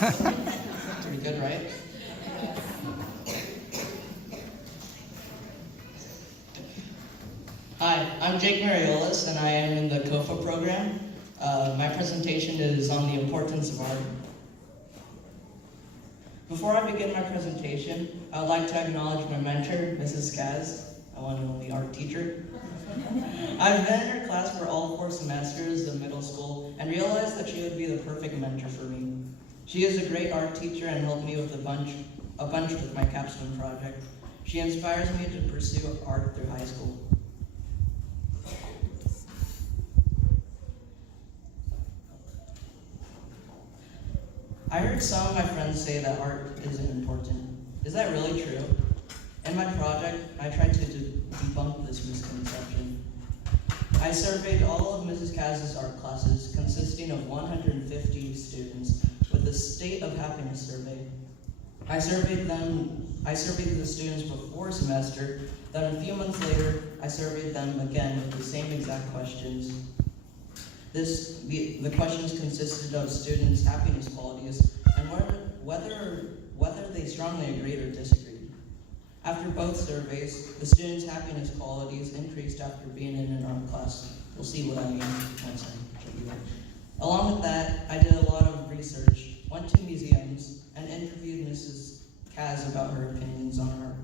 Pretty good, right? Hi, I'm Jake Mariolis, and I am in the COFA program. My presentation is on the importance of art. Before I begin my presentation, I would like to acknowledge my mentor, Mrs. Kaz, my one and only art teacher. I've been in her class for all 4 semesters of middle school and realized that she would be the perfect mentor for me. She is a great art teacher and helped me with a bunch with my capstone project. She inspires me to pursue art through high school. I heard some of my friends say that art isn't important. Is that really true? In my project, I tried to debunk this misconception. I surveyed all of Mrs. Kaz's art classes, consisting of 150 students, with the State of Happiness survey. I surveyed the students before semester, then a few months later, I surveyed them again with the same exact questions. The questions consisted of students' happiness qualities and whether they strongly agreed or disagreed. After both surveys, the students' happiness qualities increased after being in an art class. You'll see what I mean once I show you that. Along with that, I did a lot of research, went to museums, and interviewed Mrs. Kaz about her opinions on art.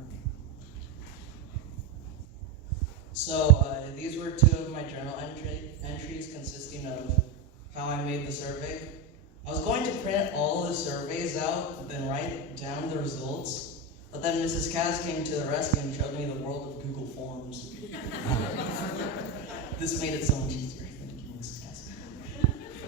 So these were 2 of my journal entries consisting of how I made the survey. I was going to print all the surveys out and then write down the results, but then Mrs. Kaz came to the rescue and showed me the world of Google Forms. This made it so much easier. Thank you, Mrs. Kaz.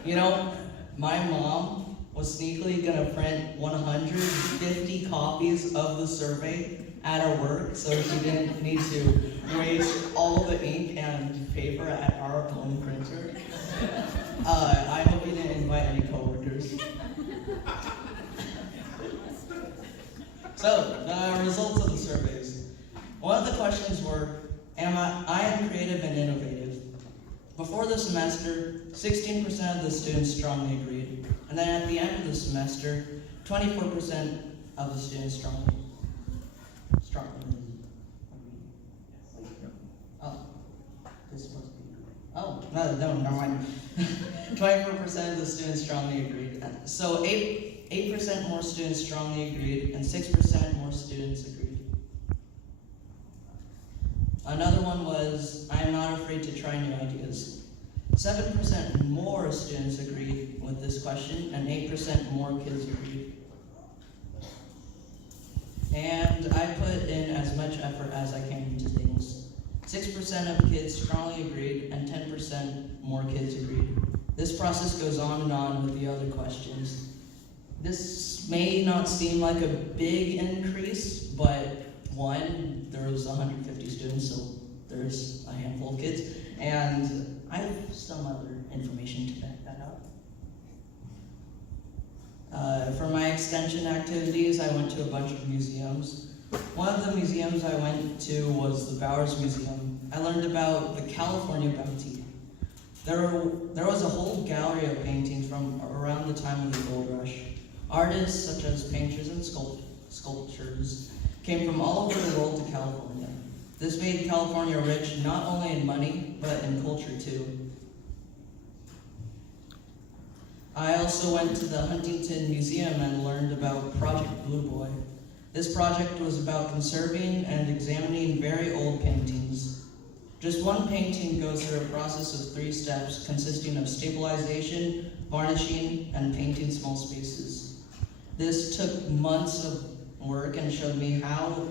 You know, my mom was sneakily gonna print 150 copies of the survey at her work, so she didn't need to waste all the ink and paper at our own printer. I hope you didn't invite any coworkers. So, the results of the surveys. One of the questions were, I am creative and innovative. Before the semester, 16% of the students strongly agreed. And then at the end of the semester, 24% of the students strongly agreed. No, never mind. 24% of the students strongly agreed. So 8% more students strongly agreed, and 6% more students agreed. Another one was, I am not afraid to try new ideas. 7% more students agreed with this question, and 8% more kids agreed. And I put in as much effort as I can into things. 6% of kids strongly agreed, and 10% more kids agreed. This process goes on with the other questions. This may not seem like a big increase, but one, there was 150 students, so there's a handful of kids, and I have some other information to back that up. For my extension activities, I went to a bunch of museums. One of the museums I went to was the Bowers Museum. I learned about the California bounty. There was a whole gallery of paintings from around the time of the gold rush. Artists such as painters and sculptors came from all over the world to California. This made California rich not only in money, but in culture too. I also went to the Huntington Museum and learned about Project Blue Boy. This project was about conserving and examining very old paintings. Just one painting goes through a process of 3 steps consisting of stabilization, varnishing, and painting small spaces. This took months of work and showed me how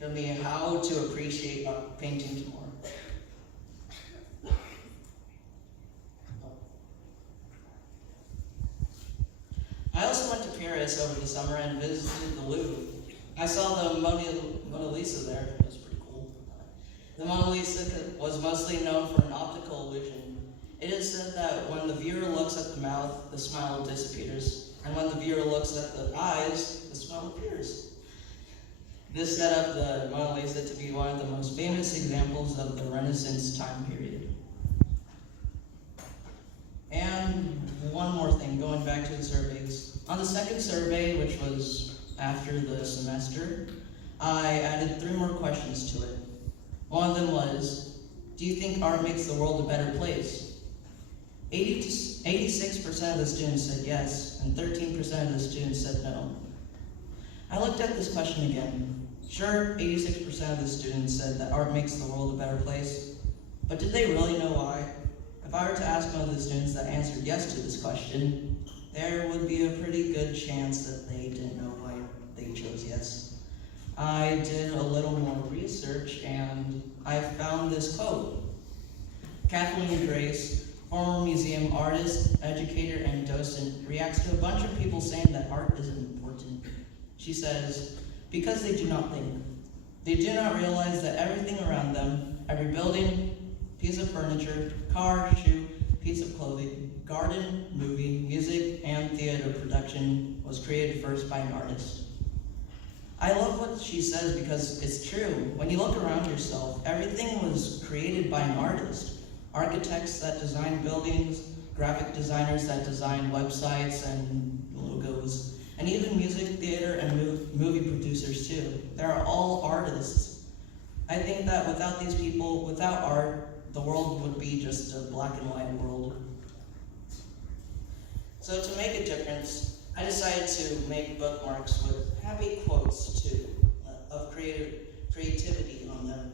to appreciate painting more. I also went to Paris over the summer and visited the Louvre. I saw the Mona Lisa there. It was pretty cool. The Mona Lisa was mostly known for an optical illusion. It is said that when the viewer looks at the mouth, the smile disappears, and when the viewer looks at the eyes, the smile appears. This set up the Mona Lisa to be one of the most famous examples of the Renaissance time period. And one more thing, going back to the surveys. On the second survey, which was after the semester, I added 3 more questions to it. One of them was, do you think art makes the world a better place? 86% of the students said yes, and 13% of the students said no. I looked at this question again. Sure, 86% of the students said that art makes the world a better place, but did they really know why? If I were to ask one of the students that answered yes to this question, there would be a pretty good chance that they didn't know why they chose yes. I did a little more research and I found this quote. Kathleen Grace, former museum artist, educator, and docent, reacts to a bunch of people saying that art isn't important. She says, because they do not think. They do not realize that everything around them, every building, piece of furniture, car, shoe, piece of clothing, garden, movie, music, and theater production was created first by an artist. I love what she says because it's true. When you look around yourself, everything was created by an artist. Architects that design buildings, graphic designers that design websites and logos, and even music, theater, and movie producers too. They're all artists. I think that without these people, without art, the world would be just a black and white world. So to make a difference, I decided to make bookmarks with happy quotes too, of creativity on them.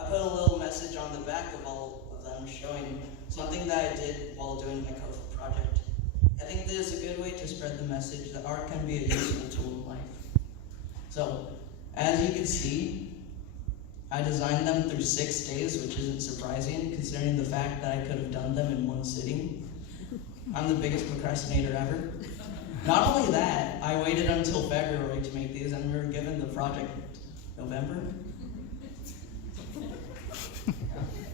I put a little message on the back of all of them showing something that I did while doing my COFA project. I think this is a good way to spread the message that art can be a useful tool in life. So, as you can see, I designed them through 6 days, which isn't surprising considering the fact that I could have done them in one sitting. I'm the biggest procrastinator ever. Not only that, I waited until February to make these, and we were given the project November.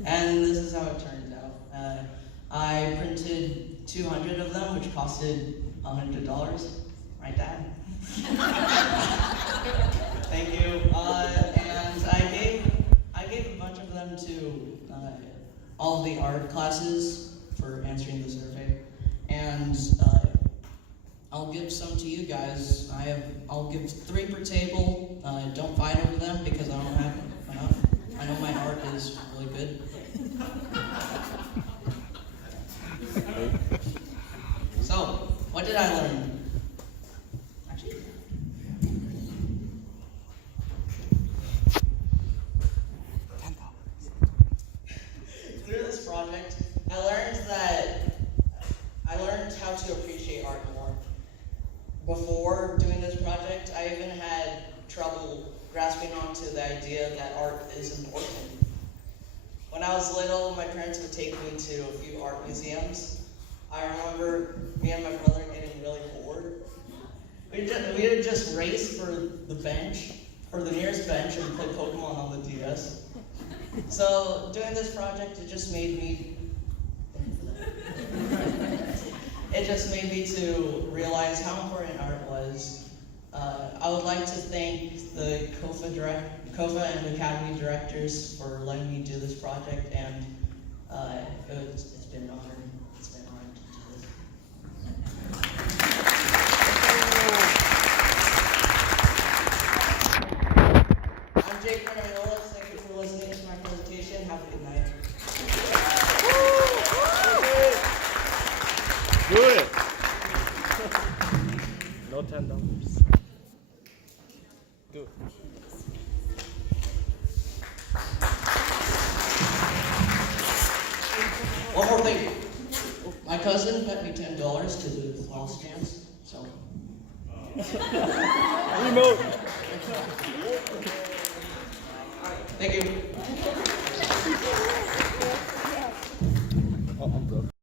And this is how it turned out. I printed 200 of them, which costed $100. Right, Dad? Thank you. And I gave a bunch of them to all of the art classes for answering the survey. And I'll give some to you guys. I'll give 3 per table. Don't fight over them because I don't have enough. I know my art is really good. So, what did I learn? Actually, through this project, I learned how to appreciate art more. Before doing this project, I even had trouble grasping onto the idea that art is important. When I was little, my parents would take me to a few art museums. I remember me and my brother getting really bored. We would just race for the nearest bench and play Pokemon on the DS. So doing this project, it just made me to realize how important art was. I would like to thank the COFA and Academy directors for letting me do this project, and it's been an honor. It's been an honor to do this. I'm Jake Fernandez. Thank you for listening to my presentation. Have a good night. Do it. No $10. Do it. One more thing. My cousin bet me $10 to do the floss dance, so. Remote. Thank you.